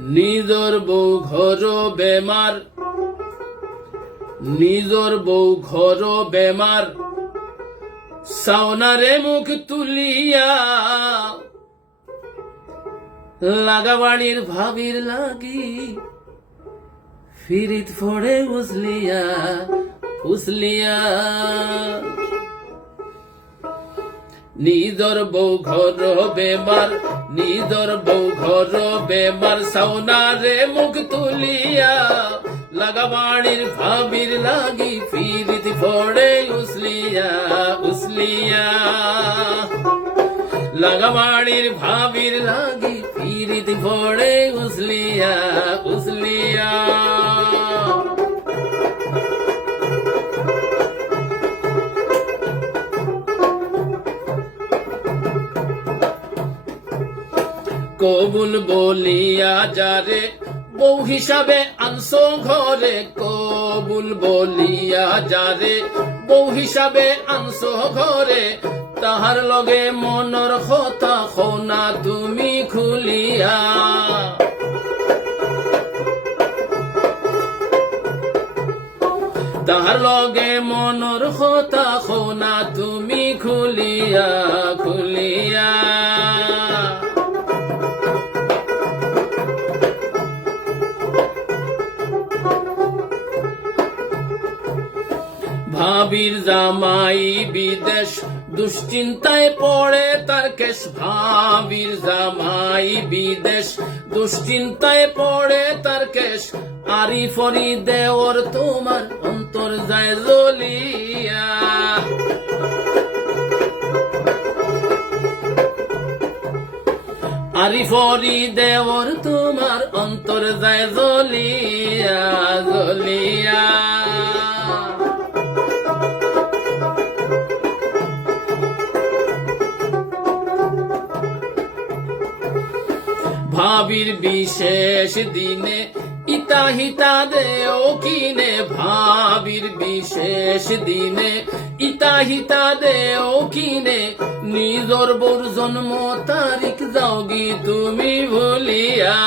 নিজর বউ ঘর বেমার, নিজর বউ ঘর বেমার, সাওনারে মুখ তুলিয়া, লাগাবাড়ির ভাবির লাগি ফিরিত ফোড়ে উসলিয়া উসলিয়া। নিজর বউ ঘর বেমার, নিজর বউ ঘর বেমার, সাওনারে মুখ তুলিয়া, লাগাবাড়ির ভাবির লাগি ফিরিত ফোড়ে উসলিয়া উসলিয়া। লাগাবাড়ির ভাবির লাগি ফিরিত ফোড়ে উসলিয়া উসলিয়া। কবুল বলিয়া যারে বউ হিসাবে আনছো ঘরে, কবুল বলিয়া যারে বউ হিসাবে আনছো ঘরে, তাহার লগে মনর কথা খোনা তুমি খুলিয়া। তাহার লগে মনর কথা খোনা তুমি খুলিয়া খুলিয়া। ভাবির জামাই বিদেশ দুশ্চিন্তায় পড়ে তার কেশ, ভাবির জামাই বিদেশ দুশ্চিন্তায় পড়ে তার কেশ, আরি ফরি দেওর তোমার অন্তর যায় জ্বলিয়া। আরি ফরি দেওর তোমার অন্তর যায় জ্বলিয়া জ্বলিয়া। ভাবির বিশেষ দিনে ইতা হিতা দেও কিনে, ভাবির বিশেষ দিনে ইতা হিতা দেও কিনে, নিজর বউর জন্ম তারিখ যাওগি তুমি ভুলিয়া।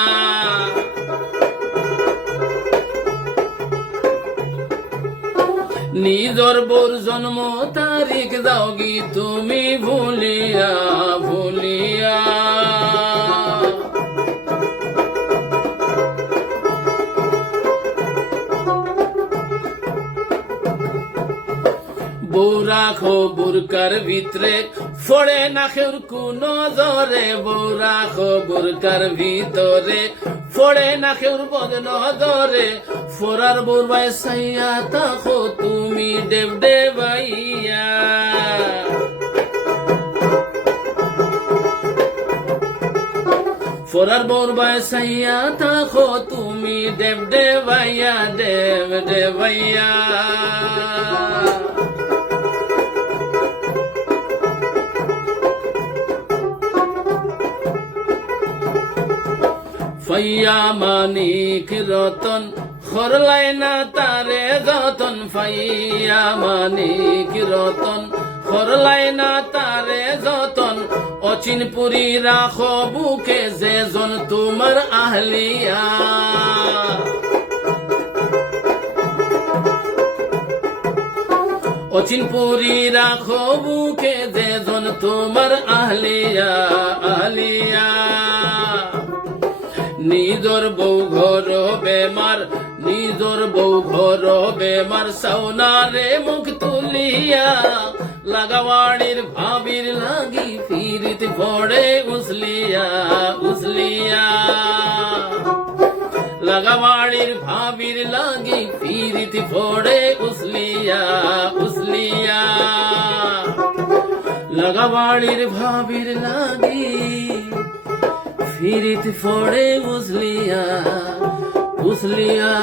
নিজর বউর জন্ম তারিখ যাওগি তুমি ভুলিয়া ভুলিয়া। বউ রাখো বুরকার ভিতরে ফোড়ে না কেউর কোন জরে, বউ রাখো বুরকার ভিতরে ফোড়ে না কেউর বদ নজরে, ফোরার বউর বাই সাইয়া তাকো তুমি দেব দেবাইয়া। ফোরার বউর বাই সাইয়া তাকো তুমি দেব দেবাইয়া দেব দেবাইয়া। ফাইয়া মানিক রতন খরলাই না তারে যতন, ফাইয়া মানিক রতন খরলাই না তারে যতন, অচিনপুরি রাখো বুকে যেজন তোমার আহলিয়া। অচিনপুরি রাখো বুকে যেজন তোমার আহলিয়া আহলিয়া। নিজর বউ ঘর বেমার, নিজর বউ ঘর বেমার, সাওনারে মুখ তুলিয়া, লাগাবাড়ির ভাবির লাগি ফিরিত পড়ে উসলিয়া উসলিয়া। লাগাবাড়ির ভাবির লাগি ফিরিত পড়ে উসলিয়া উসলিয়া। লাগাবাড়ির ভাবির লাগি ফিরিত ফোড়ে উসলিয়া উসলিয়া।